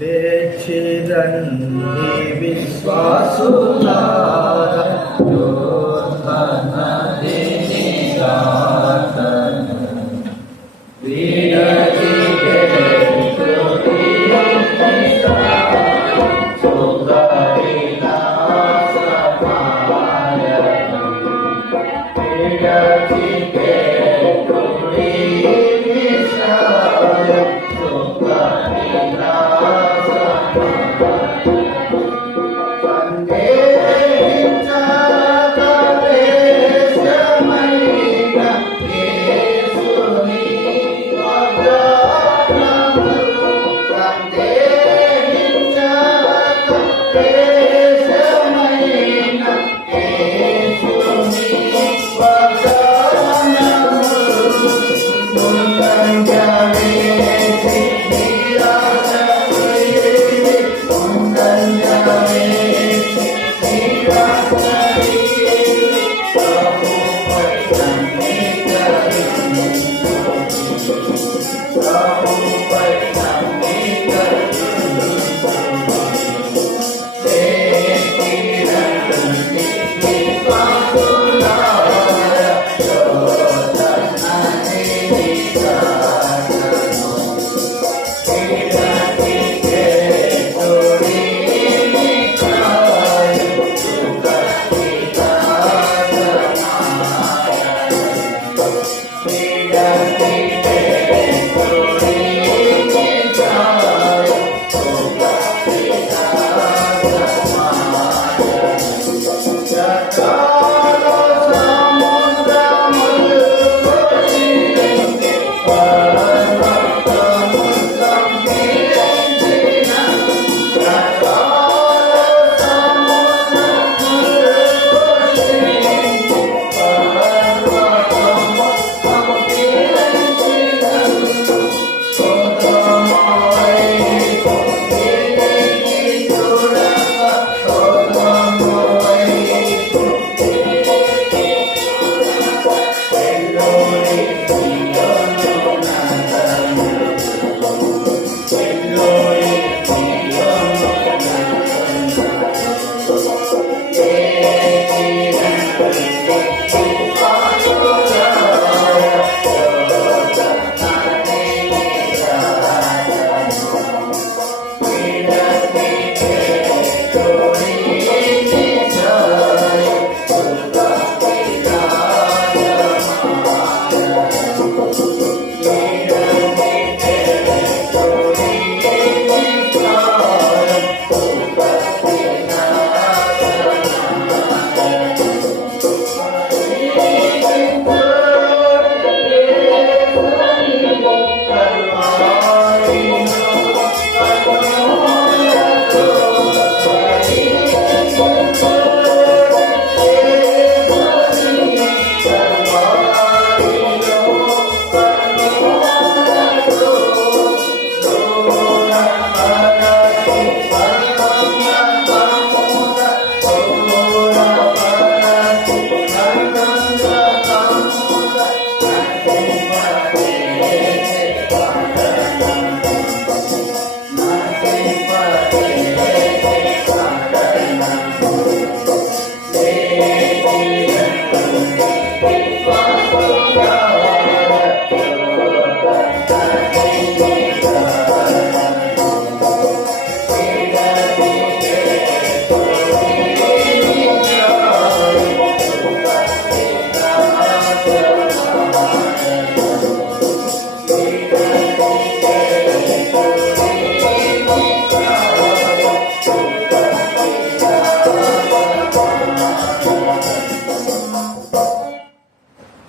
లేచిరండి విశ్వాసులారా, యోర్దాను నదిని దాటను. వీడని గెలుచుడి సుగరినా సమాయను. వీడని గెలుచుడి సుగరినా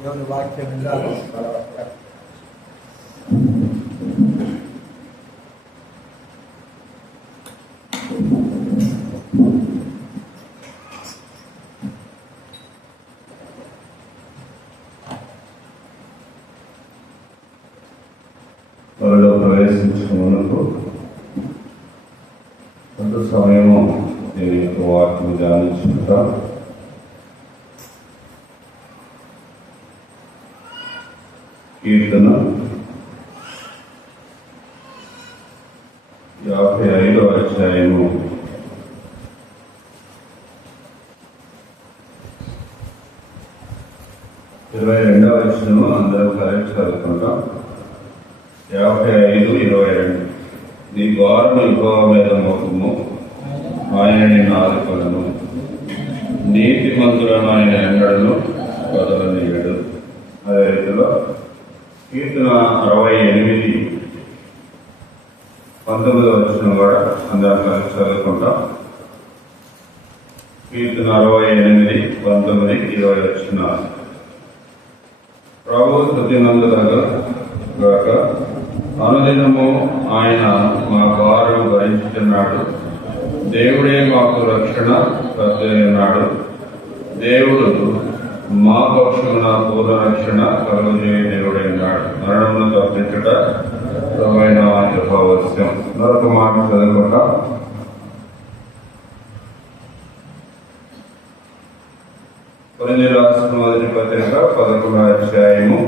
దేవుని వాక్యం విన్నాను. త్వరలో ప్రవేశించుకున్నందుకు కొంత సమయము నేను యొక్క వాక్యం ధ్యానించుకుంటా. కీర్తన 55 అధ్యాయము 22వ వచనము అందరూ కరెక్ట్ చదువుకుంటాం. 55:22 నీ భారము యెహోవా మీద మోపుము, ఆయన నిన్ను ఆదుకొనును, నీతిమంతులను ఆయన ఎన్నడను వదలనీయడు. అదే రీతిలో కీర్తన 68:19వ వచనం కూడా అందరం కలిసి చదువుకుంటాం. కీర్తన 68:19-20 వచనాలు. ప్రభు స్తుతినందుగాక, అనుదినము ఆయన మా భారం భరించుతున్నాడు. దేవుడే మాకు రక్షణ కర్తయ్యున్నాడు. దేవుడు మా పక్షమున పూర్ణ రక్షణ కలుగజేయ దేవుడైనాడు. మరణమును తప్పించుట ప్రభువైన యెహోవా అవశ్యం. మరొక మాట చదువుకుంటా. కొరింథీయులకు రాసిన మొదటి పత్రిక 11వ అధ్యాయము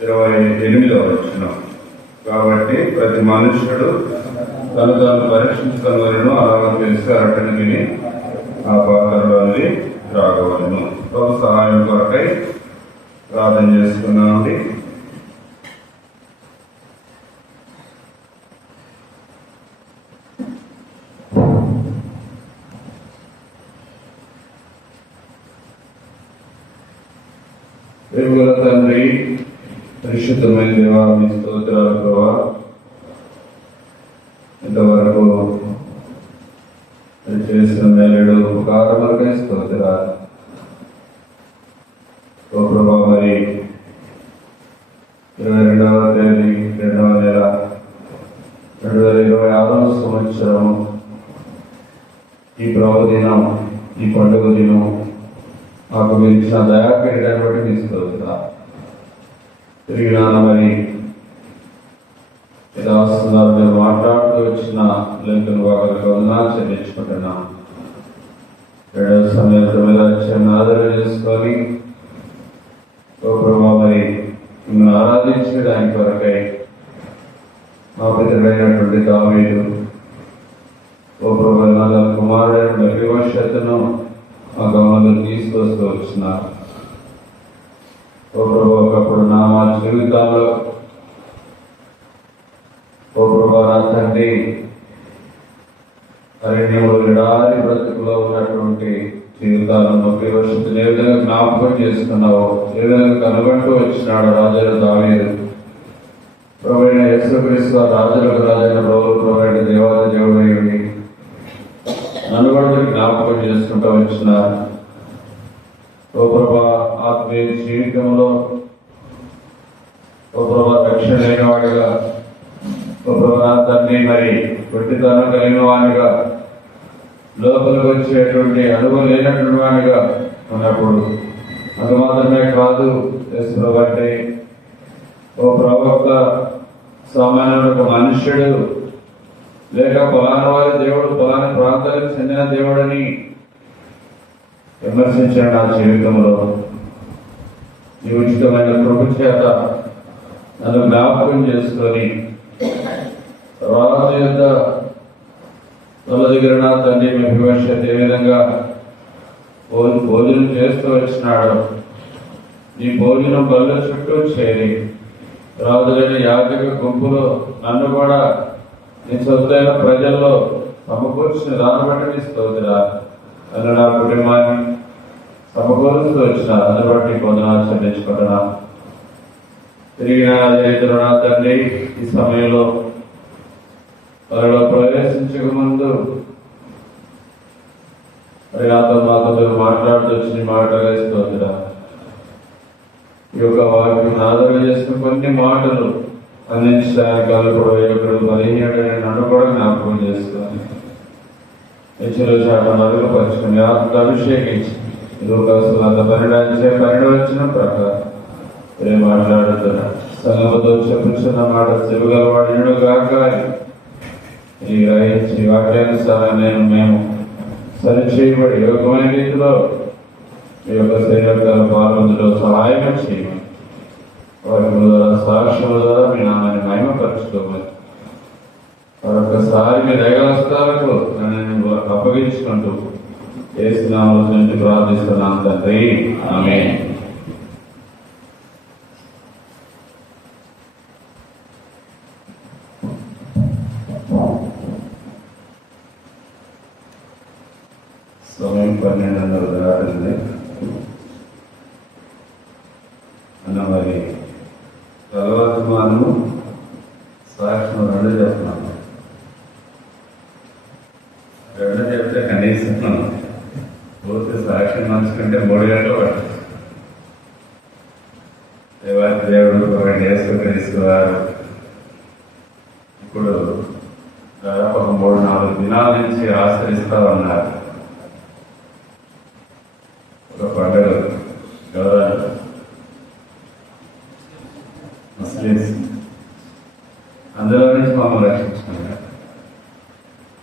28వ వచనం. కాబట్టి ప్రతి మనుష్యుడు తను తాను పరీక్షించుకున్నవలను అలాగ తెలిసి అరటను విని ఆ పాత్రలోని త్రాగవలను. ప్రభు సహాయం కొరకై ప్రార్థన చేసుకున్నామండి. ప్రేమగల తండ్రి, పరిశుద్ధమైన దేవా, మీ స్తోత్రాలు ప్రభా. ఇంతవరకు చేసిన మేలుడు ఉపకారములకై స్తోత్రాలు. ఓ ప్రభా, మరి 22వ తేదీ 2వ నెల 2026వ సంవత్సరం ఈ ప్రభు దినం, ఈ పండుగ దినం మాకు మీరు ఇచ్చిన దయాకిరీటాన్ని బట్టి తీసుకొస్తున్నా. తిరిగి నాన్న మరి ఇలా వస్తున్నారు, మీరు మాట్లాడుతూ వచ్చిన లేఖను వాళ్ళకి వందనాలు చెల్లించుకుంటున్నాం. 2వ సమయంలో మీద వచ్చాను ఆదరణ చేసుకొని ఓ ప్రభా మరి మిమ్మల్ని ఆరాధించడానికి కొరకై మా పితరుడైనటువంటి దావీదు ఓ ప్రభా నా కుమారుడైన భవిష్యత్తును మా గమనంలో తీసుకొస్తూ వచ్చినారు. ఓ ప్రభా, ఒకప్పుడు నా మా జీవితాల్లో ఓ ప్రభా నా తండ్రి అరణ్యంలో ఎడారి బ్రతుకులో ఉన్నటువంటి జీవితాలను భవిష్యత్తును ఏ విధంగా జ్ఞాపకం చేసుకున్నావో, ఏ విధంగా కనుగొంటూ వచ్చినాడు రాజుల దావీదు. ప్రభువైన యేసుక్రీస్తు రాజులకు రాజైన ప్రభువైన దేవాది దేవుడైంది నన్ను కూడా జ్ఞాపకం చేసుకుంటూ వచ్చిన ఓ ప్రభా ఆత్మీయ జీవితంలో ఓ ప్రభా రక్షణ లేని వాడిగా, ఓ ప్రభా తండ్రి మరి కొట్టితనం కలిగిన వాడిగా, లోపలికి వచ్చేటువంటి అనుభవం లేనటువంటి వాడిగా ఉన్నప్పుడు అది మాత్రమే కాదు, అంటే ఓ ప్రవక్త సామాన్యుడు ఒక మనుష్యుడు లేక పొలాన వారి దేవుడు, పొలాని ప్రాంతానికి చెందిన దేవుడని విమర్శించిన నా జీవితంలో ఈ ఉచితమైన కృప చేత నన్ను జ్ఞాపకం చేసుకొని రాజు యొక్క తల దగ్గర నా తండ్రి మీ భవిష్యత్ ఏ విధంగా భోజనం చేస్తూ వచ్చినాడు. ఈ భోజనం బల్ల చుట్టూ చేరి రాజులైన యాజక గుంపులో నన్ను కూడా నీ సొంతైన ప్రజల్లో సమకూర్చిన దాన్ని బట్టి నీ స్తోత్రా. నన్ను నా కుటుంబాన్ని సమకూరుస్తూ వచ్చిన దాన్ని బట్టి పొందనాలు చెల్లించుకుంటున్నా. తిరిగిన అదే రీతిలో నా తండ్రి ఈ సమయంలో వాళ్ళలో ప్రవేశించక ముందు మరి నాతో మాతో మాట్లాడుతూ వచ్చిన మాటగా స్తోత్రా. ఈ యొక్క వాక్యం ఆధారం చేసుకుని కొన్ని మాటలు అందించడానికి అల్లుడు 17 నన్ను కూడా జ్ఞాపకం చేసుకుని హెచ్చరి చాట మరుగుపరుచుకుని ఆత్మకు అభిషేకించి 12 వచ్చిన ప్రకారం రేపు మాట్లాడుతున్నా. సంగముతో చెప్పుచున్న మాట చెవుగలవాడినుడు గాక ఈ గ్రహించి వాక్యానుసారాన్ని మేము సరిచేయబడి యోగమైన రీతిలో మీ యొక్క శరీరాల పాల్గొందులో సహాయం చేయమని వారి ద్వారా సాక్ష్యం ద్వారా మీ నామాన్ని మహిమపరచుకోమని మరొకసారి మీ దైవస్తాలకు నన్ను అప్పగించుకుంటూ యేసునామములో నుంచి ప్రార్థిస్తున్నాను తండ్రి. ఆమేన్. సమయం 12:30 దాటింది అన్న. మరి తర్వాత మనము సాక్ష్యం రెండు చెప్తున్నాము. రెండు చెప్తే కనీసం పూర్తి సాక్ష్యం మంచుకుంటే 3 గంటలు పడుతుంది. దేవానికి దేవుడు యేసుక్రీస్తు వారు ఇప్పుడు దాదాపు 3-4 దినాల నుంచి ఆచరిస్తూ ఉన్నారు. ఒక పండుగ ఎవరు ముస్లిమ్స్, అందులో నుంచి మమ్మల్ని రక్షించుకున్నారు.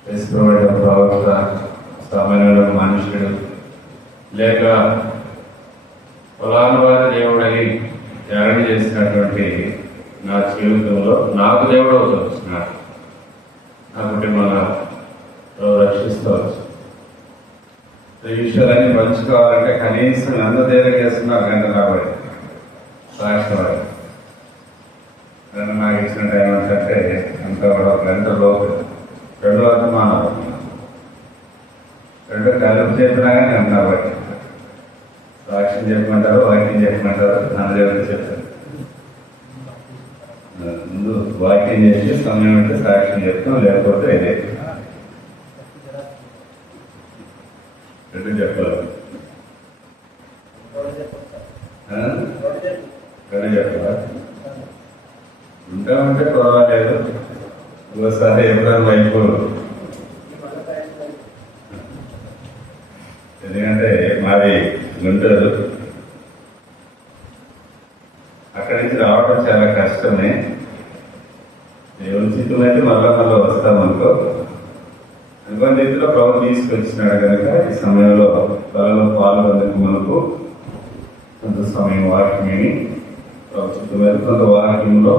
యేసుప్రభువు ప్రవక్త, సామాన్యుడు, మనుషుడు లేక ఫలానా వారి దేవుడని త్యాగం చేసినటువంటి నా జీవితంలో నాకు దేవుడు వచ్చినాడు. నా కుటుంబంలో రక్షిస్తవచ్చు. ఈ విషయాలన్నీ పంచుకోవాలంటే కనీసం ఎంత తేలిక చేస్తున్నారు గంట కాబట్టి సాక్షి నన్ను నాకు ఇచ్చిన టైం ఏంటంటే అంతా కూడా 1 గంట లోపు 2 వర్తమానాలు 2 కలిపి చెప్పినా కానీ అంతా బట్టి సాక్ష్యం చెప్పమంటారు, వాక్యం చెప్పమంటారు. నన్ను దేవుడు చెప్తారు. ముందు వాక్యం చేసి సమయం అంటే సాక్ష్యం చెప్తాం, లేకపోతే 2 చెప్పాలి. 2 చెప్పాలా? ఉంటామంటే పర్వాలేదు. ఒకసారి ఎప్పుడైనా వైపు, ఎందుకంటే మాది గుంటూరు, అక్కడి నుంచి రావడం చాలా కష్టమే. దేవుని చిత్తులు అయితే మళ్ళా వస్తామనుకో. అనుకోని రీతిలో ప్రభు తీసుకొచ్చినాడు కనుక ఈ సమయంలో బలలో పాల్గొనేందుకు మనకు కొంత సమయం వాక్యమని ప్రభుత్వం కొంత వాక్యంలో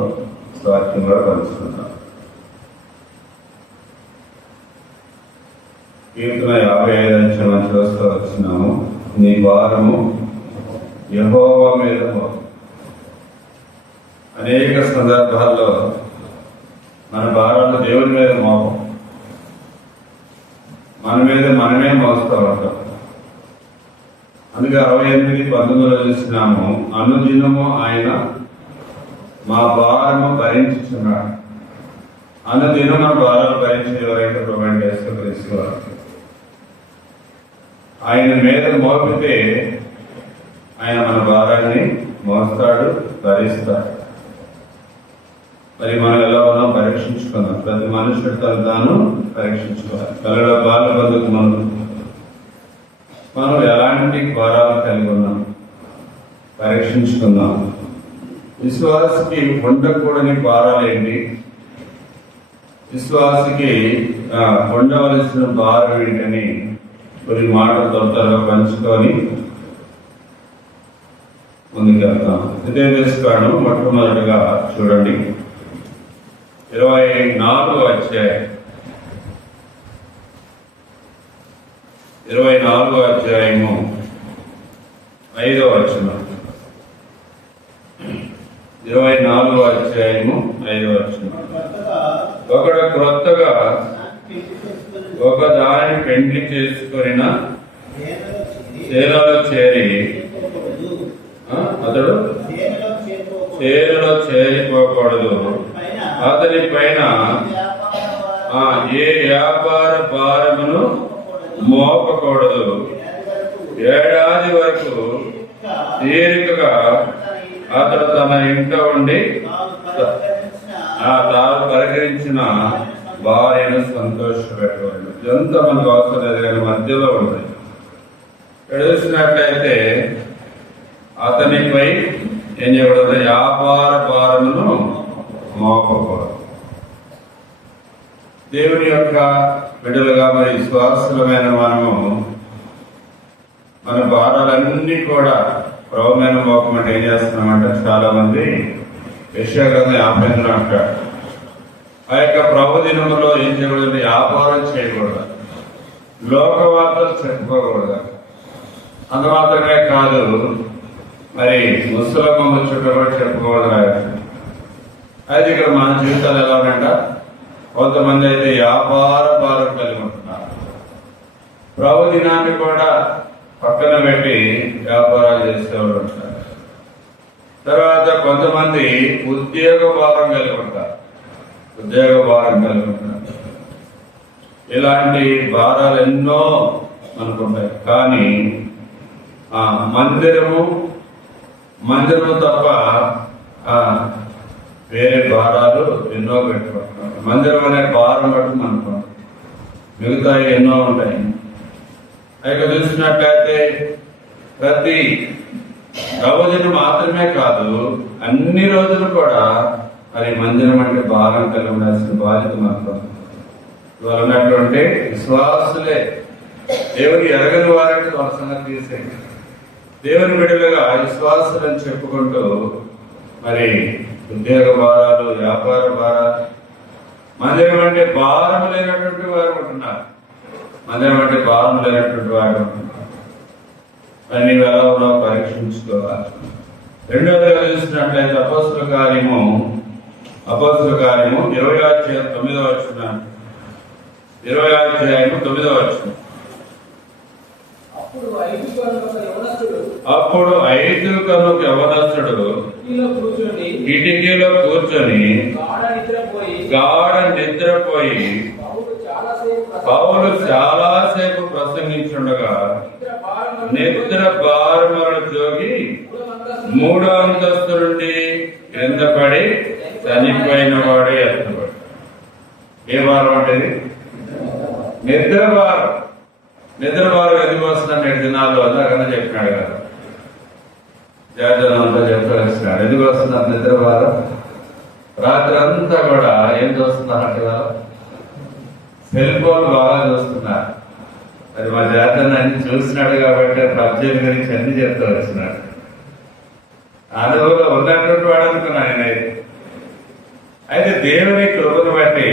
వాక్యం కూడా పంచుకుంటాం. కీర్తన 55 మనం చూస్తూ వచ్చినాము. నీ భారము యెహోవా మీద మోపు. అనేక సందర్భాల్లో మన భారాలు దేవుని మీద మోపం, మన మీద మనమే మోస్తూ ఉంటాం. అందుకే 68:19 చూసినాము. అనుదినము ఆయన మా భారము భరించుచున్నాడు. అనుదినం మన భారాలు భరించి ఎవరైతే ప్రొవైడ్ యేసుక్రీస్తు ఆయన మీద మోపితే ఆయన మన భారాన్ని మోస్తాడు, భరిస్తాడు. మరి మనం ఎలా ఉన్నాం పరీక్షించుకుందాం. ప్రతి మనుషుడు తాను పరీక్షించుకోవాలి. కలలో బాల బంధుకు మనం ఎలాంటి భారాలు కలిగి ఉన్నాం పరీక్షించుకుందాం. విశ్వాసకి ఉండకూడని భారాలు ఏంటి, విశ్వాసకి ఉండవలసిన భారం ఏంటని కొన్ని మాటలు త్వరగా పంచుకొని ముందుకెళ్తాం. ద్వితీయోపదేశకాండం మొట్టమొదటిగా చూడండి, 24వ అధ్యాయం 24వ అధ్యాయము 5వ వచనం. 24వ అధ్యాయము 5వ వచనం. ఒకడు క్రొత్తగా ఒక దానిని పెండ్లి చేసుకొనిన చేలలో చేరి అతడు చేలలో చేరిపోకూడదు. అతని పైన ఏ వ్యాపార భారమును మోపకూడదు. ఏడాది వరకు తీరికగా అతడు తన ఇంట ఉండి తాను పరిహరించిన భార్యను సంతోషపెట్టవాలి. ఇదంతా మనకు అవసరం లేదు కానీ మధ్యలో ఉంటుంది. చూసినట్లయితే అతనిపై ఏం చేయకూడదు, వ్యాపార భారమును మోపకూడదు. దేవుని యొక్క బిడ్డలుగా మరి విశ్వాసులమైన మనము మన భారాలన్నీ కూడా ప్రభుమైన మోపం అంటే ఏం చేస్తున్నామంటే చాలా మంది యెషయా గ్రంథం 50 అంటాడు. ఆ యొక్క ప్రభు దినములో ఏం చేయకూడదు? వ్యాపారం చేయకూడదు, లోకవార్తలు చెప్పుకోకూడదు. అంత మాత్రమే కాదు, మరి ముసలమ్మ చుట్టూ కూడా చెప్పుకోవడం. అయితే ఇక్కడ మన జీవితాలు ఎలా ఉన్నాయంట? కొంతమంది అయితే వ్యాపార భారం కలిగి ఉంటున్నారు. ప్రభు దినాన్ని కూడా పక్కన పెట్టి వ్యాపారాలు చేసేవాళ్ళు ఉంటారు. తర్వాత కొంతమంది ఉద్యోగ భారం కలిగి ఉంటారు. ఇలాంటి భారాలు ఎన్నో అనుకుంటాయి. కానీ మందిరము తప్ప వేరే భారాలు ఎన్నో పెట్టుకుంటున్నారు. మందిరం అనే భారం పట్టుకుని అనుకోండి, మిగతా ఎన్నో ఉంటాయి. అయితే చూసినట్లయితే ప్రతి రోజును మాత్రమే కాదు, అన్ని రోజులు కూడా మరి మందిరం అంటే భారం కలిగి ఉండాల్సిన బాధ్యత మాత్రం. ఇవాళ ఉన్నటువంటి విశ్వాసులే దేవుని ఎరగని వారంటే వాళ్ళ సంగతి తీసేయండి. దేవుని బిడ్డలుగా విశ్వాసులని చెప్పుకుంటూ మరి ఉద్యోగ భారాలు, వ్యాపార భారాలు, మందిరం అంటే భారం లేనటువంటి వారు ఉంటున్నారు. మందిరం అంటే భారం లేనటువంటి వారు ఉంటున్నారు. మరి నీవు ఎలా ఉన్నావు పరీక్షించుకోవాలి. రెండవదిగా చూసినట్లయితే అపోస్తుల కార్యము 20వ అధ్యాయం 9వ వచనం. 20వ అధ్యాయము 9వ వచనం. అప్పుడు ఐదుగురు యవనస్తుడు కిటికీలో కూర్చొని గాఢ నిద్రపోయి పౌలు చాలాసేపు ప్రసంగించుండగా నిద్ర భారములను జోగి 3వ అంతస్తు నుండి కింద పడి చనిపోయిన వాడే ఎత్తబడి. ఏ భారం అంటే నిద్ర భారం. నిద్ర భారం ఎందుకు వస్తుందంటే 7 దినాలు అందాకన్నా చెప్పినాడు కదా, జాతరంతా చెప్పాల్సినాడు. ఎందుకు వస్తుంది అంత నిద్ర భారం? రాత్రి అంతా కూడా ఏం చూస్తున్నారు? సెల్ ఫోన్ బాగా చూస్తున్నారు. అది మా జాతరని అన్ని చూసినాడు కాబట్టి పబ్జీల గురించి అన్ని చెప్తూ వచ్చినాడు. అనుభవంలో ఉన్నటువంటి వాడు అనుకున్నాను నేనైతే. అయితే దేవుని కృపను బట్టి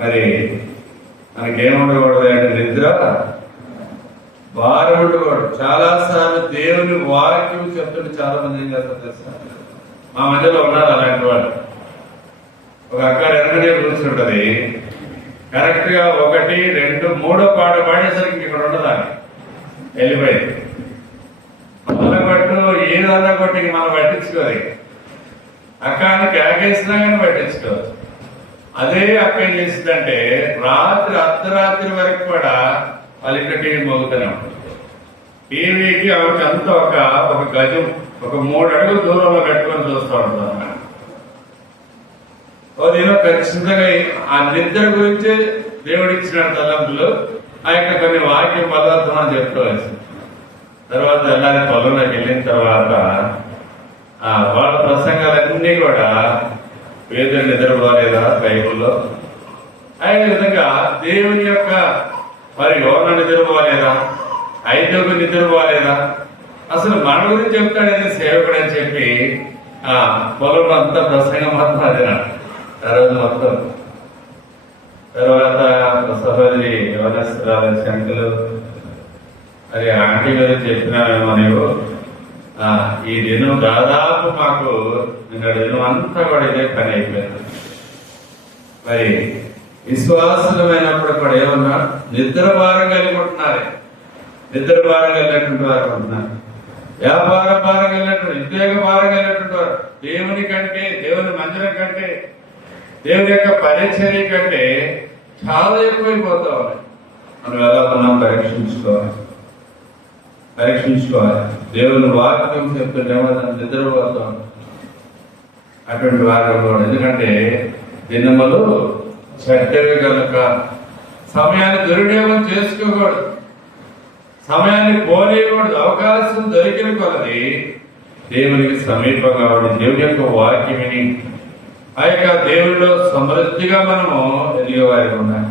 మరి మనకేముండకూడదు అంటే నిద్ర భారం ఉండకూడదు. చాలాసార్లు దేవుని వాక్యం చెప్తుంటే చాలా మంది ఏం చేస్తారు తెలుసా? మా మధ్యలో ఉన్నారు అలాంటి వాళ్ళు. ఒక అక్క వెనకనే కూర్చుంటది, కరెక్ట్ గా 1, 2, 3 పాట పాడేసరికి ఇక్కడ ఉండదాన్ని వెళ్ళిపోయింది. మొదలుపట్టు ఏదన్నా కొట్టి మనం పట్టించుకోవాలి. అక్క అని కేకేసినా కానీ పట్టించుకోవచ్చు. అదే అక్క ఏం చేసిందంటే రాత్రి అర్ధరాత్రి వరకు కూడా వాళ్ళ ఇక్కడ టీవీ మోగుతూనే ఉంటుంది. టీవీకి ఆమెకి అంతా ఒక గజం, ఒక 3 అడుగుల దూరంలో పెట్టుకొని చూస్తూ ఉంటాం. నేను ఖచ్చితంగా ఆ నిద్ర గురించి దేవుడిచ్చిన తలంపులు ఆ యొక్క కొన్ని వాక్య పదార్థం చెప్పుకోవచ్చు. తర్వాత ఎలాంటి పొలంలోకి వెళ్ళిన తర్వాత వాళ్ళ ప్రసంగాలన్నీ కూడా పేదలు నిద్రపోలేదా బైబుల్లో, అదే విధంగా దేవుని యొక్క మరి యోన నిద్రపోలేదా, ఐదుగురు నిద్రపోలేదా, అసలు మన గురించి చెప్తాడని సేవకుడు అని చెప్పి పొలంలో అంతా ప్రసంగం మొత్తం అదినా ఆ రోజు మొత్తం. తర్వాత సహోదరి యోనస్త్రాల శంకలు అది ఆంటీ మీద చెప్పినామేమో నీవు, ఈ దినం దాదాపు మాకు నిన్న దినం అంతా కూడా ఇదే పని అయిపోయింది. మరి విశ్వాసమైనప్పుడు కూడా ఏమన్నా నిద్ర భారం కలిగి ఉంటున్నారు, నిద్ర భారం కలిగినటువంటి వారు ఉంటున్నారు, వ్యాపార భారం కలిగినటువంటి, ఉద్యోగ భారం కలిగినటువంటి వారు దేవుని కంటే, దేవుని మందిరం కంటే, దేవుని యొక్క పరిచర్య కంటే చాలా ఎక్కువైపోతా ఉన్నాయి. మనం ఎలా ఉన్నాం పరీక్షించుకోవాలి. దేవుని వాక్యం చెప్తుంటేమో నిద్రపోతాం అటువంటి వారు కూడా. ఎందుకంటే దినములు చెడ్డవి కనుక సమయాన్ని దుర్వినియోగం చేసుకోకూడదు, సమయాన్ని పోనీయకూడదు. అవకాశం దొరికిన కొలది దేవునికి సమీపంగా ఉండి దేవుని యొక్క వాక్యం విని ఆ యొక్క దేవుడిలో సమృద్ధిగా మనము ఎదిగేవారి ఉన్నాయి.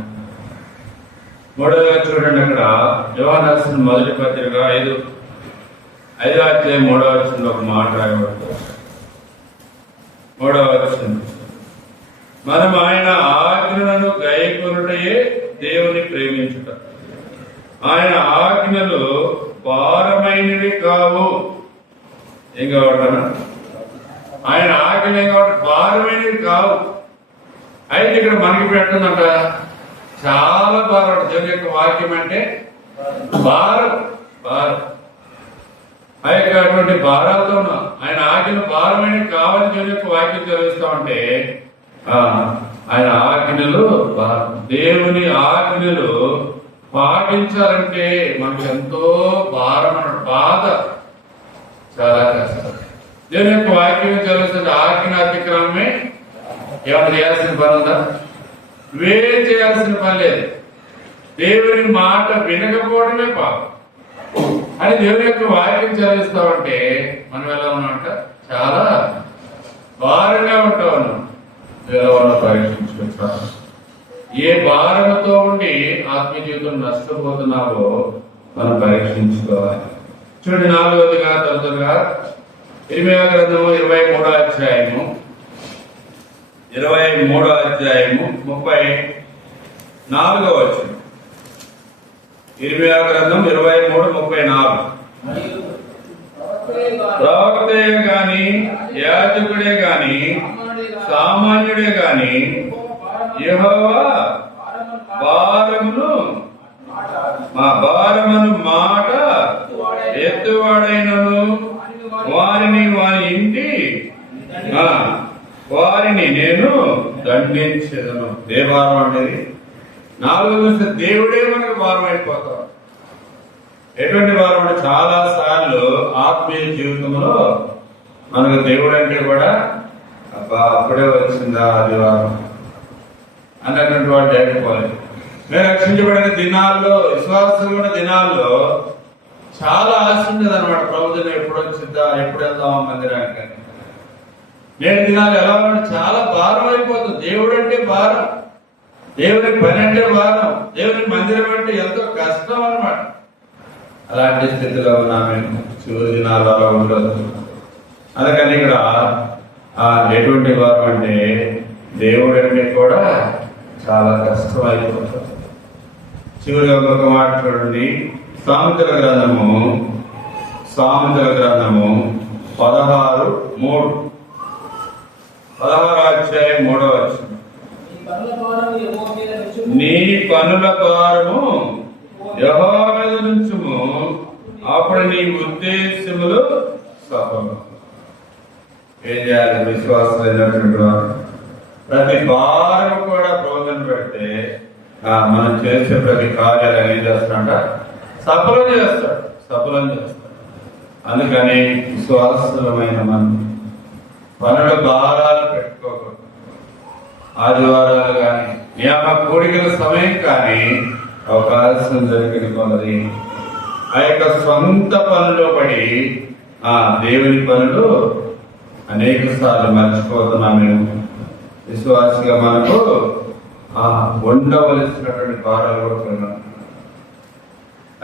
3వ చూడండి, అక్కడ యోహాను రాసిన మొదటి పత్రిక 5వ అధ్యాయం 3వ వచనంలో ఒక మాట రాయబడుతుంది. 3వ వచనం, మనం ఆయన ఆజ్ఞలను గైకొనుటయే దేవుని ప్రేమించుట. ఆయన ఆజ్ఞలు భారమైనవి కావు. ఏం కావటనా? ఆయన ఆజ్ఞలు ఏం కావడం? భారమైనవి కావు. అయితే ఇక్కడ మనకి పెట్టిందంట చాలా భారం. దేవుని యొక్క వాక్యం అంటే భారం. ఆ యొక్క అటువంటి భారాలతో ఆయన ఆజ్ఞలు భారమైనవి కావాలని దేవుని యొక్క వాక్యం చదివిస్తామంటే ఆయన ఆజ్ఞలు దేవుని ఆజ్ఞలు పాటించాలంటే మనకు ఎంతో భారమైన బాధ, చాలా కష్టం. దేవుని యొక్క వాక్యం చదివిస్తుంటే ఆజ్ఞ అతిక్రమమే ఏమైనా చేయాల్సిన పని ఉందా? వేరే చేయాల్సిన పని లేదు. దేవుని మాట వినకపోవడమే పాపం అని దేవుని యొక్క వాక్యం చదివిస్తామంటే మనం ఎలా ఉన్నామంట? చాలా భారంగా ఉంటా ఉన్నాం. ఎలా ఉన్నా పరీక్షించుకుంటాం. ఏ భారంతో ఉండి ఆత్మీయ జీవితం నష్టపోతున్నావో మనం పరీక్షించుకోవాలి. చూడండి, 4వదిగా తరచుగా ఇర్మీయా గ్రంథము 23వ అధ్యాయము 34వ వచనం. ఇర్మీయా గ్రంథం 23:34. ప్రవక్తే గాని యాజకుడే గాని సామాన్యుడే గాని యెహోవా భారమును మాట ఎత్తువాడైనను వారిని నేను దండించదను. ఏ భారం అనేది? 4 దేవుడే మనకు భారం అయిపోతాం. ఎటువంటి భారం అంటే చాలా సార్లు ఆత్మీయ జీవితంలో మనకు దేవుడు అంటే కూడా అప్పుడే వచ్చిందా ఆదివారం అన్నటువంటి వాడు లేకపోవాలి. మేము రక్షించబడిన దినాల్లో, విశ్వాసమైన దినాల్లో చాలా ఆశ ఉండేది అనమాట. ప్రభుత్వం ఎప్పుడు వచ్చిందా, ఎప్పుడు వెళ్దామా మందిరానికి. నేటి దినాలు ఎలా ఉంటే చాలా భారం అయిపోతుంది. దేవుడు అంటే భారం, దేవుని పని అంటే భారం, దేవుని మందిరం అంటే ఎంతో కష్టం అనమాట. అలాంటి స్థితిలో ఉన్నాము. చివరి దినాలు అలా ఉండదు. అందుకని ఇక్కడ ఎటువంటి భారం అంటే దేవుడు అంటే కూడా చాలా కష్టం అయిపోతుంది. చివరిగా ఒక మాట చూడండి. సామెతల గ్రంథము 16:3. 16వ అధ్యాయం 3వ వచనం. నీ పనుల భారము యెహోవా మీద నుంచుము, అప్పుడు నీ ఉద్దేశములు సఫలం. ఏం చేయాలి? విశ్వాసమైనటువంటి వారు ప్రతి భారం కూడా ప్రోజనం పెడితే మనం చేసే ప్రతి కార్యాలు ఏం చేస్తాడంట? సఫలం చేస్తాడు. అందుకని విశ్వాసమైన మనం పనుల భారాలు పెట్టుకోకూడదు. ఆదివారాలు కానీ నియమ కూడికల సమయం కానీ అవకాశం దొరికిన కొలది ఆ యొక్క సొంత పనులు పడి దేవుని పనులు అనేక సార్లు మర్చిపోతున్నాము. విశ్వాసగా మనకు ఉండవలసినటువంటి భారాలు కూడా ఉన్నాయి.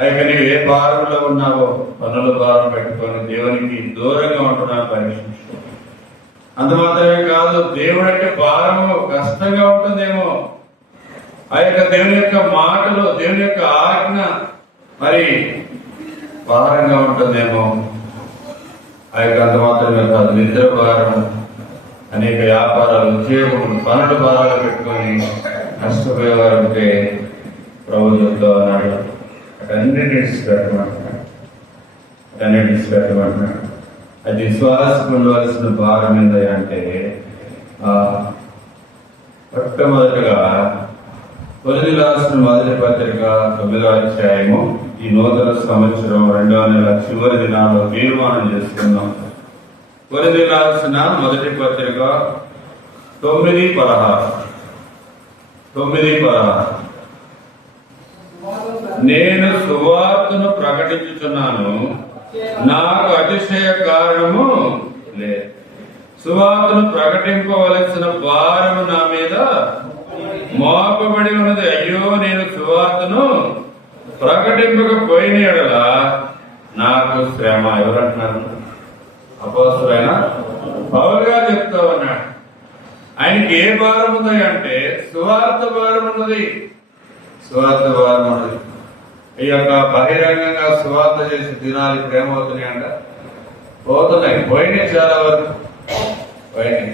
అయితే నీవు ఏ భారంలో ఉన్నావో పనుల భారం పెట్టుకొని దేవునికి దూరంగా ఉంటున్నావు పరీక్షించు. అంత మాత్రమే కాదు, దేవుడు అంటే భారము కష్టంగా ఉంటుందేమో, ఆ యొక్క దేవుని యొక్క మాటలు, దేవుని యొక్క ఆజ్ఞ మరి భారంగా ఉంటుందేమో. ఆ యొక్క అంత మాత్రమే కాదు, నిద్ర భారం, అనేక వ్యాపారాలు, ఉద్యోగములు, పనుల భారాలు పెట్టుకొని నష్టపోయేవారు ఉంటే ప్రభు చెప్తా అన్నాడు, అటన్నిటిని పెట్టమంటున్నాడు. అది విశ్వాసం ఉండవలసిన భారం ఏంటంటే మొట్టమొదటిగా కొరింథీయులకు రాసిన మొదటి పత్రిక 9వ అధ్యాయము. ఈ నూతన సంవత్సరం 2వ నెల చివరి దినాల్లో తీర్మానం చేసుకుందాం. కొరింథీయులకు రాసిన మొదటి పత్రిక 9:16. నేను సువార్తను ప్రకటించుచున్నాను, నాకు అతిశయ కారణము లేదు. సువార్తను ప్రకటింపవలసిన భారము నా మీద మోపబడి ఉన్నది. అయ్యో, నేను సువార్తను ప్రకటింపకపోయిన యెడల నాకు శ్రమ. ఎవరంటున్నారు? అపోస్తలుడైన పౌలు గారు చెప్తా ఉన్నాడు. ఆయనకి ఏ భారం ఉంది అంటే సువార్త భారం ఉన్నది. సువార్త భారం ఉన్నది. ఈ యొక్క బహిరంగంగా సువార్త చేసే దినాలు ఇప్పుడు ఏమవుతున్నాయి అంట, పోతున్నాయి, పోయినాయి, చాలా వరకు పోయినాయి.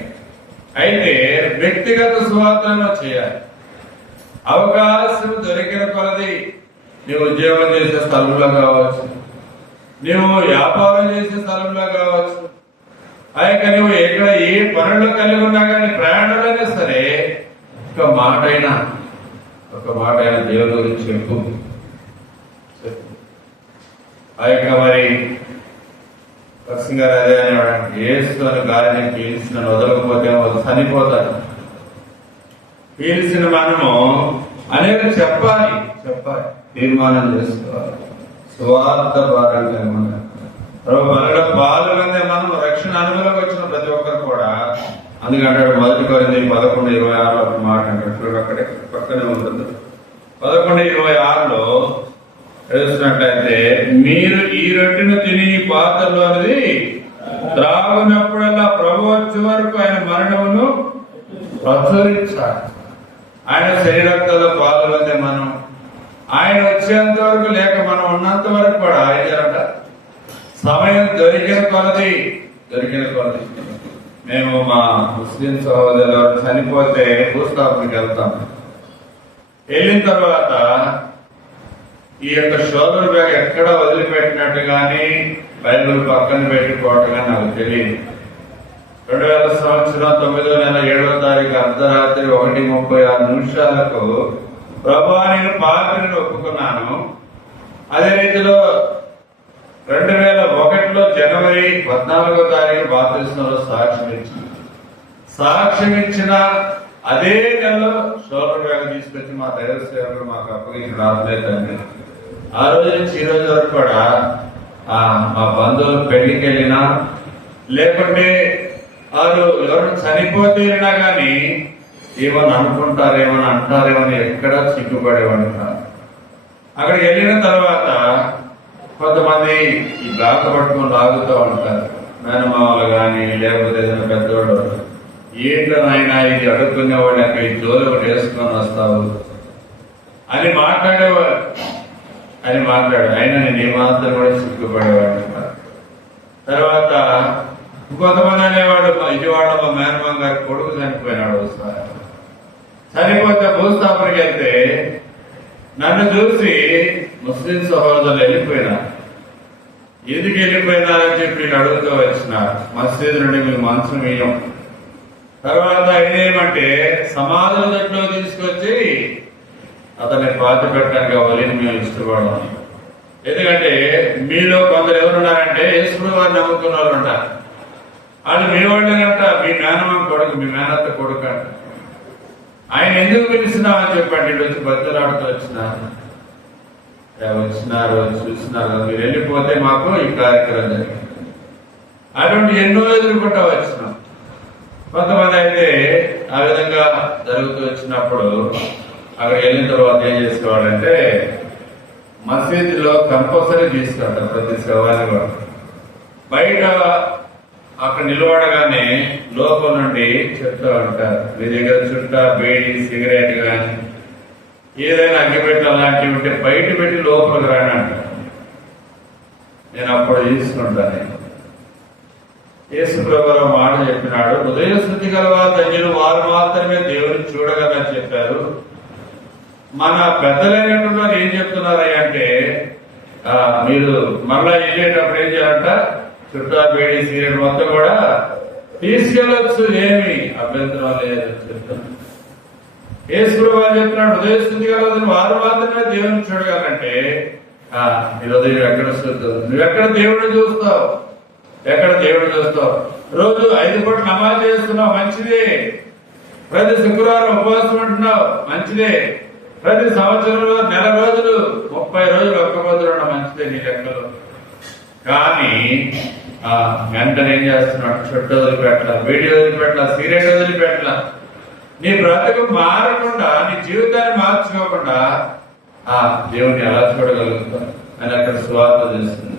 అయితే వ్యక్తిగత సువార్తను చేయాలి. అవకాశం దొరికిన కొలది నీవు ఉద్యోగం చేసే స్థలంలో కావచ్చు, నీవు వ్యాపారం చేసే స్థలంలో కావచ్చు, ఆ యొక్క నువ్వు ఎక్కడ ఏ పనులు కలిగి ఉన్నా కానీ ప్రయాణాలైనా సరే ఒక మాట అయినా దేవుడి గురించి చెప్పు. ఆ యొక్క మరి గారు అదే అనేవాడు, ఏసు అని గాలిని పీల్చిన వదలకపోతే చనిపోతాడు. పీల్చిన మనము అనేది చెప్పాలి, తీర్మానం చేసుకోవాలి. స్వార్థ భారంగా మనలో పాల్గొనే మనం రక్షణ అనుభవంలోకి వచ్చిన ప్రతి ఒక్కరు కూడా. అందుకంటాడు 1 కొరింథీ 11:26 ఒక మాట అంటాడు, చూడు అక్కడే పక్కనే ఉంటుంది. 11:26లో తెలుస్తున్నట్లయితే, మీరు ఈ రొట్టెను తిని ఈ పాత్రలో అనేది త్రాగునప్పుడల్లా ప్రభు వచ్చే వరకు ఆయన మరణమును ప్రచురించాలి. ఆయన శరీరక్తలో పాల్గొనే మనం ఆయన వచ్చేంత వరకు లేక మనం ఉన్నంత వరకు కూడా ఆయన సమయం దొరికిన కొలది మేము మా ముస్లిం సహోదరులు చనిపోతే భూస్థాపనకి వెళ్తాం. వెళ్ళిన తర్వాత ఈ యొక్క షోల్డర్ బ్యాగ్ ఎక్కడ వదిలిపెట్టినట్టు కానీ బైబిల్ పక్కన పెట్టుకోవటం నాకు తెలియదు. 2000 సంవత్సరం 9వ నెల 7వ తారీఖు అర్ధరాత్రి 1:36 ప్రభువా నేను పాపిని ఒప్పుకున్నాను. అదే రీతిలో 2001లో జనవరి 14వ తారీఖు బాప్తిస్మలో సాక్ష్యం ఇచ్చిన అదే నెలలో షోల్డర్ బ్యాగ్ తీసుకొచ్చి మా దైవ సేవకుడు మాకు అప్పగించిన ఆత్మీయతండి. ఆ రోజు నుంచి ఈ రోజు వరకు కూడా మా బంధువులు పెళ్లికి వెళ్ళినా లేకుంటే వారు ఎవరు చనిపోతే కానీ ఏమని అనుకుంటారేమని అంటారేమని ఎక్కడా సిగ్గుపడేవాడు కాదు. అక్కడికి వెళ్ళిన తర్వాత కొంతమంది ఈ బ్యాగ్ పట్టుకొని లాగుతూ ఉంటారు, మేనమామలు కానీ లేకపోతే ఏదైనా పెద్దవాడు. ఏంటో నాయన ఇది అడుక్కునేవాడిని అక్కడ ఈ జోలు ఒకటి వేసుకొని వస్తావు అని మాట్లాడేవాడు. అయినా నేను ఏమాత్రం కూడా సిగ్గుపడేవాడిని. తర్వాత ఇంకొంతమంది అనేవాడు, విజయవాడ మా మేనమామ గారి కొడుకు చనిపోయినాడు. ఒకసారి చనిపోతే భూస్థాపనకి వెళ్తే నన్ను చూసి ముస్లిం సహోదరులు వెళ్ళిపోయినారు. ఎందుకు వెళ్ళిపోయినారని చెప్పి నేను అడుగుతూ వచ్చినారు. మసీదు నుండి మీకు మంచం ఇయ్యం. తర్వాత ఏమంటే సమాధుల దగ్గర తీసుకొచ్చి అతన్ని పాతి పెట్టడానికి వలిని మేము ఇష్టపడము. ఎందుకంటే మీలో కొందరు ఎవరున్నారంటే యేసుడు వారిని నమ్ముకున్న వాళ్ళు ఉంటారు. వాళ్ళు మీ వాళ్ళంట, మీ మేనమామ కొడుకు, మీ మేనత్త కొడుకు అంట. ఆయన ఎందుకు పిలిచినామని చెప్పండి. వచ్చి బద్దలాడుతూ వచ్చినారు చూసినారు. మీరు వెళ్ళిపోతే మాకు ఈ కార్యక్రమం జరిగింది. అటువంటి ఎన్నో ఎదుర్కొంటూ వచ్చినాం. కొంతమంది అయితే ఆ విధంగా జరుగుతూ వచ్చినప్పుడు అక్కడికి వెళ్ళిన తర్వాత ఏం చేసుకోవాలంటే మసీదులో కంపల్సరీ తీసుకుంటారు ప్రతి శవాన్ని కూడా. బయట అక్కడ నిలబడగానే లోపల నుండి చెప్తూ ఉంటారు, మీ దగ్గర చుట్ట బేడి సిగరెట్ కానీ ఏదైనా అగ్గిపెట్ట అలాంటివి ఉంటే బయట పెట్టి లోపలికి రాని అంటారు. నేను అప్పుడు తీసుకుంటాను. యేసు ప్రభువు మాట చెప్పినాడు, హృదయ శుద్ధి గలవారు ధన్యులు, వారు మాత్రమే దేవుని చూడగలని చెప్పారు. మన పెద్దలైనటువంటి వారు ఏం చెప్తున్నారు అంటే మీరు మళ్ళా వెళ్ళేటప్పుడు ఏం చేయాలంట, చుట్టా బేడి సిగరెట్ మొత్తం కూడా తీసుకెళ్ళొచ్చు, ఏమి అభ్యంతరం లేదు చెప్తున్నారు. యేసు ప్రభువు చెప్తున్నాడు, హృదయ శుద్ధి గలవారు వారు మాత్రమే దేవుని చూడగలంటే నీ హృదయం ఎక్కడ శుద్ధి? నువ్వెక్కడ దేవుడిని చూస్తావు? రోజు 5 పూటలు నమాజ్ చేస్తున్నావు, మంచిదే. ప్రతి శుక్రవారం ఉపవాసం ఉంటున్నావు, మంచిదే. ప్రతి సంవత్సరంలో 9 రోజులు 30 రోజులు ఒక్క రోజులు ఉండడం మంచిదే నీ లెక్కలో. కానీ వెంటనే ఏం చేస్తున్నాడు, చుట్టూ వదిలిపెట్టాల, బీడి వదిలిపెట్టాల, సిగరెట్ వదిలిపెట్టాల. నీ బ్రతుకు మారకుండా, నీ జీవితాన్ని మార్చుకోకుండా దేవుణ్ణి ఎలా చూడగలుగుతావు అని అక్కడ సువార్త చేస్తుంది.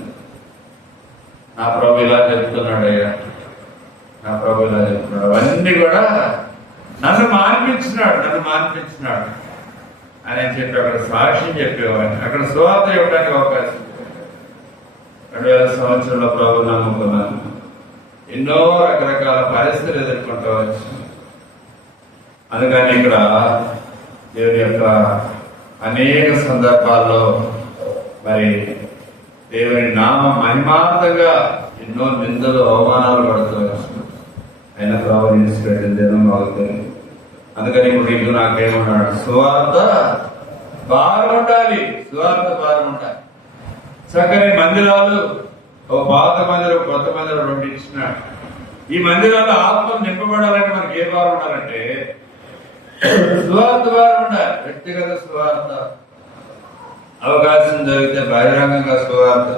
నా ప్రభు ఇలా చెప్తున్నాడు, అవన్నీ కూడా నన్ను మాన్పించినాడు అని చెప్పి అక్కడ సాక్ష్యం చెప్పేవాడిని. అక్కడ సువార్త ఇవ్వడానికి అవకాశం 2000 సంవత్సరంలో ప్రభు నమ్ముకున్నాను. ఎన్నో రకరకాల పరిస్థితులు ఎదుర్కొంటూ వచ్చాను. అందుకని ఇక్కడ దేవుని యొక్క అనేక సందర్భాల్లో మరి దేవుని నామ మహిమార్థంగా ఎన్నో నిందలు అవమానాలు పడుతూ వచ్చాను. అయినా ప్రభు తీసుకెళ్ళిన బాగుంటుంది. అందుకని ఇప్పుడు నీకు నాకేమన్నాడు, సువార్త భారం ఉండాలి. చక్కని మందిరాలు, ఒక పాత మందిరం, కొత్త మందిరం 2 ఇచ్చినాడు. ఈ మందిరాలు ఆత్మలు నింపబడాలంటే మనకి ఏ భారం ఉండాలంటే సువార్త భారం ఉండాలి. వ్యక్తిగత సువార్త, అవకాశం జరిగితే బహిరంగంగా సువార్త,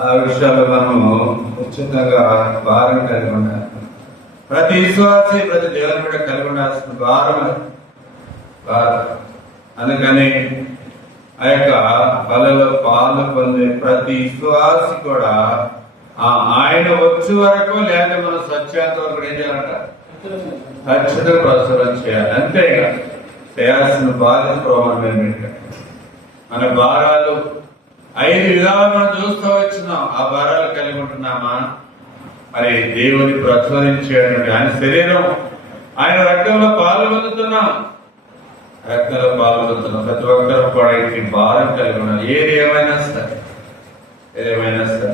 ఆ విషయాల్లో మనము ఉచితంగా భారం కలిగి ఉండాలి. ప్రతి విశ్వాసి, ప్రతి దేవుని బిడ్డ కలిగి ఉండాల్సిన భారం. అందుకని ఆ యొక్క బలలో పాలు పొందే ప్రతి విశ్వాసి కూడా ఆయన వచ్చే వరకు, లేదా మన సత్యాంత వరకు ఏం చేయాలంట, ఖచ్చితంగా ప్రచురం చేయాలి. అంతేగా చేయాల్సిన బాధ్యత ప్రమాణం ఏంటంటే మన భారాలు 5 విధాలు మనం చూస్తూ వచ్చినాం. ఆ భారాలు కలిగి ఉంటున్నామా? మరి దేవుని ప్రచురించేటువంటి ఆయన శరీరం, ఆయన రక్తంలో పాలు పొందుతున్నాం. ప్రతి ఒక్కరు కూడా ఇంటి భారం కలిగి ఉన్నారు. ఏది ఏమైనా సరే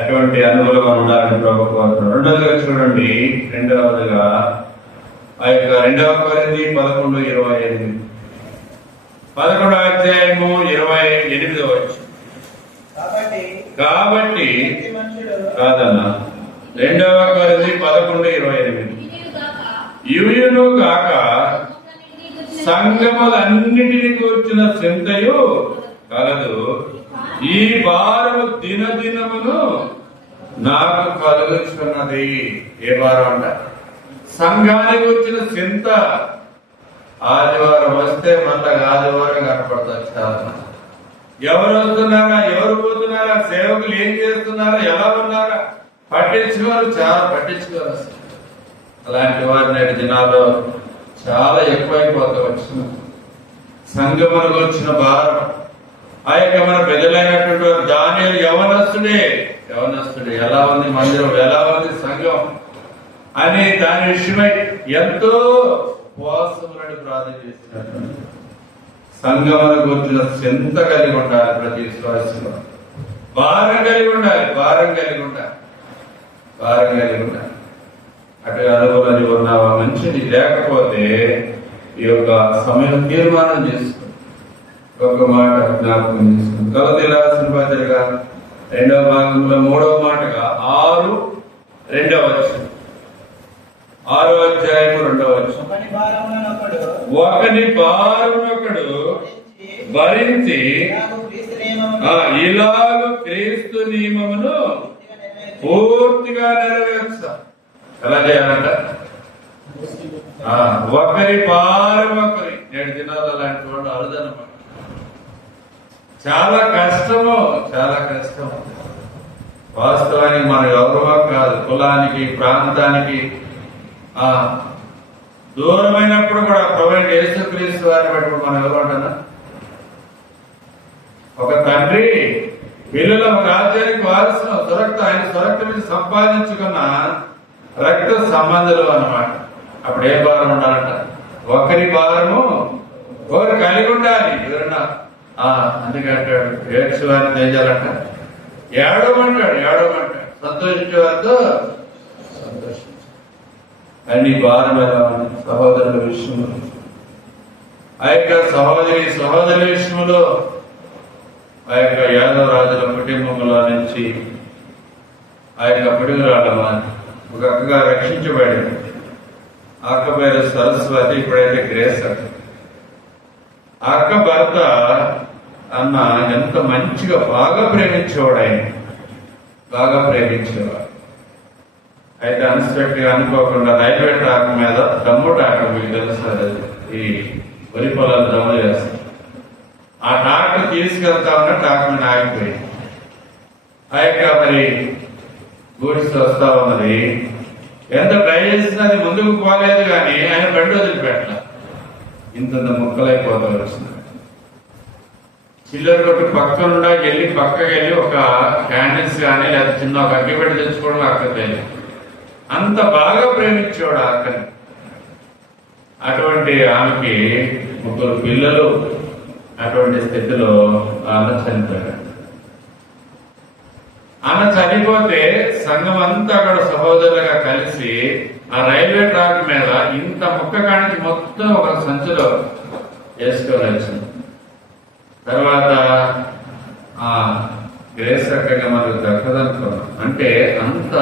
అటువంటి అనుభవం ఉండాలని ప్రభు కోరుతున్నాడు. రెండవదిగా చూడండి, రెండవదిగా ఆ యొక్క 2 కొరింథీ 11:28, 11వ అధ్యాయము 28వ వచనం. కాబట్టి కాదన్నా, 2 కొరింథీ 11:28, యూయును గాక సంగములన్నిటిని కూర్చున్న చింతయు కలదు, ఈ భారము దినదినమును నాకు కలుగుచున్నది. ఏ భారం అంట? సంఘానికి వచ్చిన చింత. ఆదివారం వస్తే మళ్ళీ ఆదివారం కనపడతారు చాలా. ఎవరు వస్తున్నారా, ఎవరు పోతున్నారా, సేవకులు ఏం చేస్తున్నారా, ఎలా ఉన్నారా చాలా పట్టించుకోరు. అలాంటి వారు నేటి దినాల్లో చాలా ఎక్కువైపోతూ వచ్చిన సంఘములకు వచ్చిన భారం. ఆ యొక్క మన పెద్దలైనటువంటి వారు దానియేలు యవనస్తుడే ఎలా ఉంది మందిరం, ఎలా ఉంది సంఘం అని దాని విషయమై ఎంతో ఉపవాసములను ప్రార్థన చేసినట్టు సంఘములకు వచ్చిన చింత కలిగి ఉండాలి. ప్రతి విశ్వాసంలో భారం కలిగి ఉండాలి. అటు అనుభవాన్ని ఉన్నావా? మంచిది. లేకపోతే ఈ యొక్క సమయం తీర్మానం చేసుకుని ఒక మాట జ్ఞాపకం చేసుకుని గలతీయులకు రాసిన పత్రిక 2వ భాగంలో 3వ మాటగా 6:2 వచనం, 6వ అధ్యాయము 2వ వచనం, ఒకని భారమునొకడు భరించి ఇలాగ క్రీస్తు నియమమును పూర్తిగా నెరవేర్చాలి. ఎలా చేయాలంట? ఒకరి భారం ఒకరి. నేటి దినాలు అలాంటి వాళ్ళు అరుదనమాట. చాలా కష్టము. వాస్తవానికి మన గౌరవ కాదు, కులానికి ప్రాంతానికి దూరమైనప్పుడు కూడా ప్రొవైడ్ యేసుక్రీస్తు వారిని బట్టి మనం ఎవరంటున్నా? ఒక తండ్రి పిల్లల రాజ్యానికి వారసును ఆయన సురక్త మీద సంపాదించుకున్న రక్త సంబంధాలు అన్నమాట. అప్పుడు ఏ భారం ఉండాలంట? ఒకరి భారము ఒకరు కలిగి ఉండాలి. ఎవరన్నా అందుకంటాడు ఏడ్చేవారిని తెచ్చాలంట, ఏడవమంటాడు. సంతోషించేవారితో సంతోషించు. అన్ని భారం ఎలా ఉంది సహోదరుల విషయంలో, ఆ యొక్క సహోదరి విషయంలో, ఆ యొక్క యాదవ రాజుల కుటుంబంలో నుంచి ఆ యొక్క పిడుగురాళ్ళ ఒక అక్కగా రక్షించబడింది. ఆ అక్క పేరు సరస్వతి, ఇప్పుడైతే గ్రేస్. ఆ అక్క భర్త అన్న ఎంత మంచిగా బాగా ప్రేమించేవాడు. అయితే అన్ఎక్స్పెక్టెడ్ గా అనుకోకుండా రైల్వే ట్రాక్ మీద దమ్ము ట్రాక్టర్, మీకు తెలుస్తుంది, ఈ వరి పొలాలు దమ్ము చేస్తారు. ఆ ట్రాక్టర్ తీసుకెళ్తా ఉన్న ట్రాక్ మీద ఆగిపోయింది. ఆ యొక్క మరి గూడ్స్ వస్తా ఉన్నది. ఎంత ట్రై చేసినా అది ముందుకు పోలేదు కానీ ఆయన బండి వదిలిపెట్ల. ఇంత ముక్కలైపోతూ వచ్చింది. చిల్లర కొట్టి పక్కనుండా పక్కకి వెళ్ళి ఒక క్యాండిల్స్ కానీ లేదా చిన్న ఒక అగ్గిపెట్టి తెచ్చుకోవడం అక్కర్లేదు. అంత బాగా ప్రేమించేవాడు ఆ అక్కని. అటువంటి ఆమెకి 3 పిల్లలు. అటువంటి స్థితిలో ఆమె చనిపోయాడు. ఆమె చనిపోతే సంఘం అంతా అక్కడ సహోదరులుగా కలిసి ఆ రైల్వే ట్రాక్ మీద ఇంత ముక్క కానికి మొత్తం ఒక సంచిలో వేసుకొని వచ్చింది. తర్వాత ఆ గ్రేస్ రకంగా మనకు దక్కదనుకున్నాం. అంటే అంత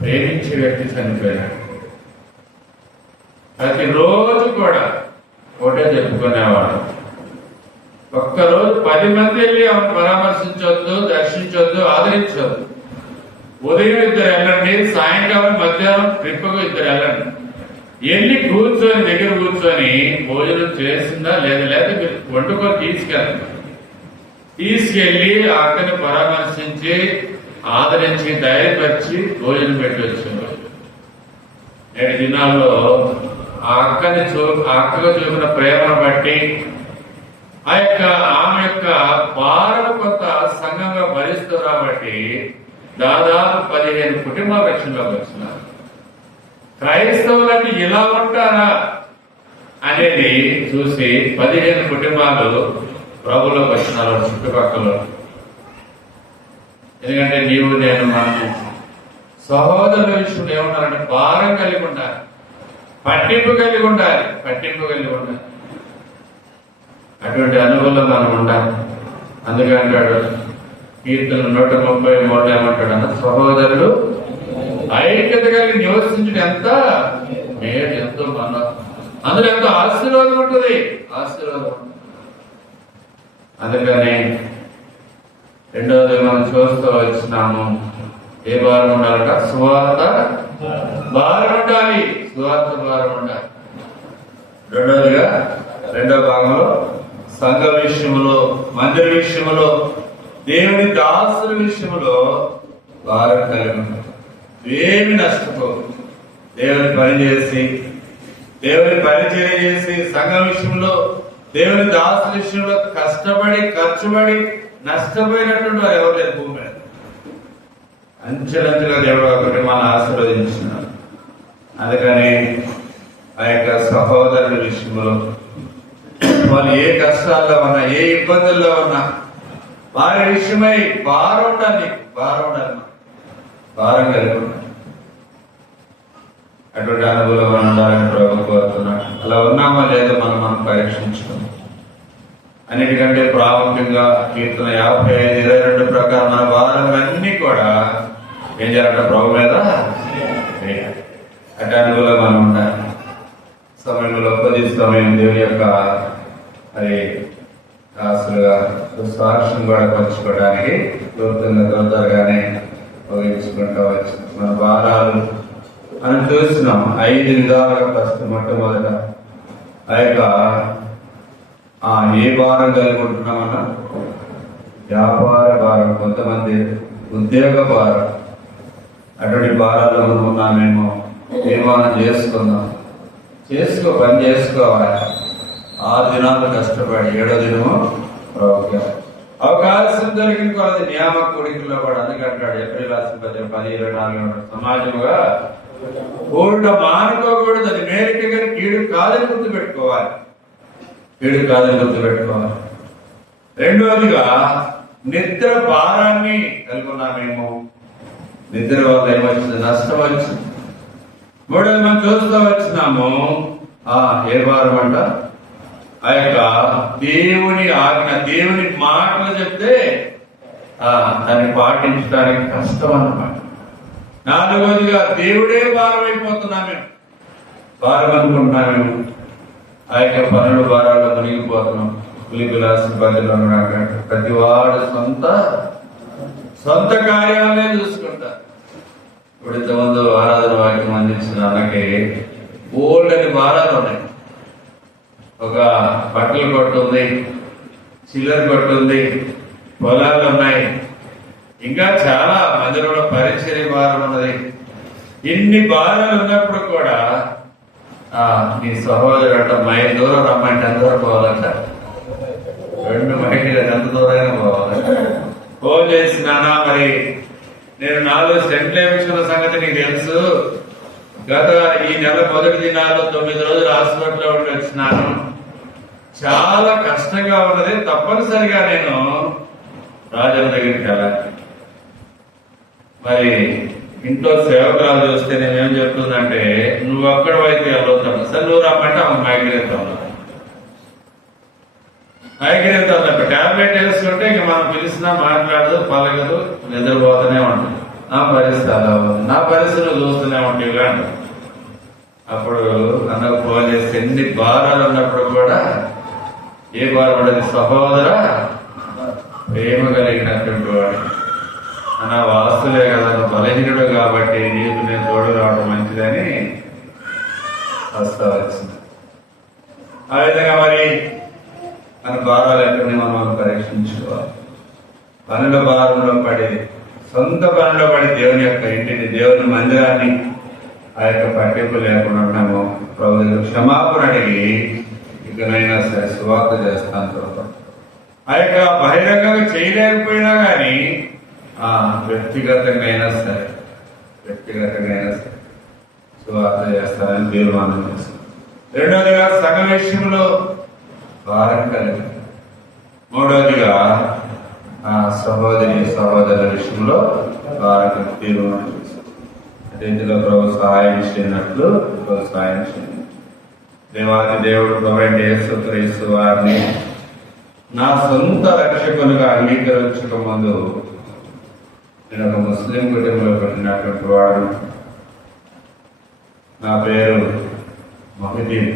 ప్రేమించే వ్యక్తి చనిపోయాడు. ప్రతిరోజు కూడా ఒకటే చెప్పుకునేవాడు. ఒక్కరోజు 10 మంది వెళ్ళి ఆమెను పరామర్శించవద్దు, దర్శించవద్దు, ఆదరించవద్దు. ఉదయం 2 వెళ్ళండి, సాయంకాలం మధ్యాహ్నం ట్రిప్కు 2 వెళ్ళండి. వెళ్ళి కూర్చొని దగ్గర కూర్చొని భోజనం చేసిందా లేదా మీరు వండుకొని తీసుకెళ్ళి ఆ అక్కని పరామర్శించి ఆదరించి ధైర్యపరిచి భోజనం పెట్టి వచ్చేవారు. 7 దినాల్లో ఆ అక్కగా చూపిన ప్రేమను బట్టి ఆమె యొక్క భారత కొంత సంఘంగా భరిస్తూ కాబట్టి దాదాపు 15 కుటుంబాల రక్షణలోకి వచ్చినారు. క్రైస్తవులని ఇలా ఉంటారా అనేది చూసి 15 కుటుంబాలు ప్రభులోకి వచ్చినారు చుట్టుపక్కల. ఎందుకంటే నీవు నేను మనం సహోదరుల విషయంలో ఏమన్నారంటే భారం కలిగి ఉండాలి, పట్టింపు కలిగి ఉండాలి. అటువంటి అనుభవంలో మనం ఉండాలి. అందుకే అంటాడు కీర్తన 133 ఏమంటాడు అన్న, సహోదరులు ఐక్యత కలిగి నివసించడం ఎంత మేలు, ఎంతో మన అందులో ఎంతో ఆశీర్వాదం ఉంటుంది. అందుకని రెండవది మనం చూస్తూ వచ్చినాము, ఏ భారం ఉండాలంట? సువార్త భారం ఉండాలి. రెండవదిగా 2వ భాగంలో సంఘ విషయంలో, మందిర విషయంలో, దేవుని దాసుల విషయంలో భారం కలిగి ఉంటుంది. ఏమి నష్టపో దేవుని పరిచర్య చేసి సంఘ విషయంలో, దేవుని దాసుల విషయంలో కష్టపడి ఖర్చుపడి నష్టపోయినటువంటి వారు ఎవరు లేదు భూమి మీద. అంచెలంచెలుగా దేవుడు ఒకటి మనం ఆశీర్వదించినాడు. అందుకని ఆ యొక్క సహోదరుల విషయంలో వాళ్ళు ఏ కష్టాల్లో ఉన్నా, ఏ ఇబ్బందుల్లో ఉన్నా వారి విషయమై భారం ఉండాలి. భారం కలిగి ఉండాలి. అటువంటి అనుభవం ఉండాలని ప్రభు కోరుతున్నాడు. అలా ఉన్నామా లేదో మనం పరీక్షించుకున్నాం. అన్నిటికంటే ప్రాముఖ్యంగా కీర్తన 55:22 ప్రకారం మన భారములన్నీ కూడా ఏం చేయాలంటే ప్రభు మీద అటు అనుభవం మనం ఉండాలి. సమయంలో కొద్ది సమయం దేవుని యొక్క మరి దాసులుగా సాక్ష్యం కూడా పంచుకోవడానికి తొందరగానే ఉపయోగించుకుంటూ వచ్చి మన భారాలు మనం చూస్తున్నాం 5 విధాలుగా. ఫస్ట్ మొట్టమొదట ఆ యొక్క ఏ భారం కలిగి ఉంటున్నామన్నా? వ్యాపార భారం, కొంతమంది ఉద్యోగ భారం. అటువంటి భారాల్లో మనం ఉన్నామేమో, తీర్మానం చేసుకుందాం. పని చేసుకోవాలి. 6 దినాలు కష్టపడి 7వ దినము అవకాశం దొరికిన కొలది నియామక కూడికల్లో కూడా. అందుకంటాడు ఏప్రిల్ 10:24 సమాజముగా కూడుట మానుకోకూడదు, అది మేలుకే కానీ కీడు కాదని గుర్తుపెట్టుకోవాలి. రెండవదిగా నిద్ర భారాన్ని కలిగి ఉన్నామేమో, నిద్ర వల్ల ఏమొచ్చింది? నష్టం వచ్చింది. మూడవది మనం చూస్తూ వచ్చినాము ఏ భారం అంట? ఆ యొక్క దేవుని ఆజ్ఞ, దేవుని మాటలు చెప్తే దాన్ని పాటించడానికి కష్టం అన్నమాట. 4వదిగా దేవుడే భారం అయిపోతున్నామేమో, భారం అనుకుంటున్నామేమో. ఆ యొక్క పనులు భారాల్లో మునిగిపోతున్నాం. కులిపిలాసి బదిలో ప్రతి వాడు సొంత కార్యాలనే చూసుకుంటారు. ఇప్పుడు ఇంతకుముందు ఆరాధన వాక్యం అందించిన అన్నకి ఓల్డని భారాలు ఉన్నాయి. ఒక బట్టలు కొట్టు ఉంది, చిల్లర కొట్టు ఉంది, పొలాలు ఉన్నాయి, ఇంకా చాలా మందిరంలో పరిచర్య భారం ఉన్నది. ఇన్ని బాధలు ఉన్నప్పుడు కూడా నీ సహోదరుడు అంట మైల్ దూరం రమ్మంటే ఎంత దూరం పోవాలంట, 2 మైళ్ళు ఎంత దూరమైనా పోవాలంట. ఫోన్ చేసినానా, మరి నేను 4 సెంట్లు వేయించుకున్న సంగతి నీకు తెలుసు. గత ఈ నెల మొదటి దినాల్లో 9 రోజులు హాస్పిటల్లో ఉండి వచ్చినాను. చాలా కష్టంగా ఉన్నది. తప్పనిసరిగా నేను రాజన్న దగ్గరికి వెళ్ళాలి. మరి ఇంట్లో సేవకురాలు చూస్తే నేనేం చెప్తుందంటే, నువ్వు అక్కడ అయితే వెళ్ళవుతాను సార్, నువ్వు రమ్మంటే ఆమె మైగ్రేన్ మైగ్రేన్ టాబ్లెట్ వేస్తుంటే ఇంక మనం పిలిచినా మాట్లాడదు, పలగదు, నిద్రపోతూనే ఉంటుంది. నా పరిస్థితి అలా ఉంది, నా పరిస్థితులు చూస్తూనే ఉంటాయి కానీ. అప్పుడు అన్నకు ఫోన్ చేస్తే ఎన్ని భారాలు ఉన్నప్పుడు కూడా ఏ భారం ఉండదు, సహోదర ప్రేమ కలిగినటువంటి వాడు అన్న వాస్తులే కదా, బలహీనుడు కాబట్టి నీకు నేను తోడు రావడం మంచిదని వస్తా వచ్చింది. ఆ విధంగా మరి మన భారాలు ఎక్కడిని మనం పరీక్షించుకోవాలి. పనుల భారంలో పడి, సొంత పనుల్లో పడి దేవుని యొక్క ఇంటిని, దేవుని మందిరాన్ని ఆ యొక్క పట్టింపు లేకుండా ఉన్నాము. ప్రభు క్షమాపణ అడిగి ఇకనైనా సరే సువార్త చేస్తాను. ఆ యొక్క బహిరంగంగా చేయలేకపోయినా కానీ వ్యక్తిగతంగా అయినా సరే సువార్త చేస్తానని తీర్మానం చేస్తాను. రెండవదిగా సంఘ విషయంలో భారం కలిగి, మూడవదిగా సహోదరుల విషయంలో భారం తీర్మానం చేస్తాను. రీతిలో ప్రభు సహాయం చేయనట్లు ప్రభు సహాయం చేయండి. దేవాది దేవుడు ప్రభు యేసుక్రీస్తు వారిని నా సొంత రక్షకులుగా అంగీకరించక ముందు నేను ఒక ముస్లిం కుటుంబంలో పుట్టినటువంటి వాడు. నా పేరు మొహిదీన్,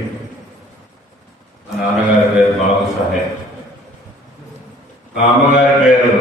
మా నాన్నగారి పేరు బాబు సాహెబ్, మా అమ్మగారి పేరు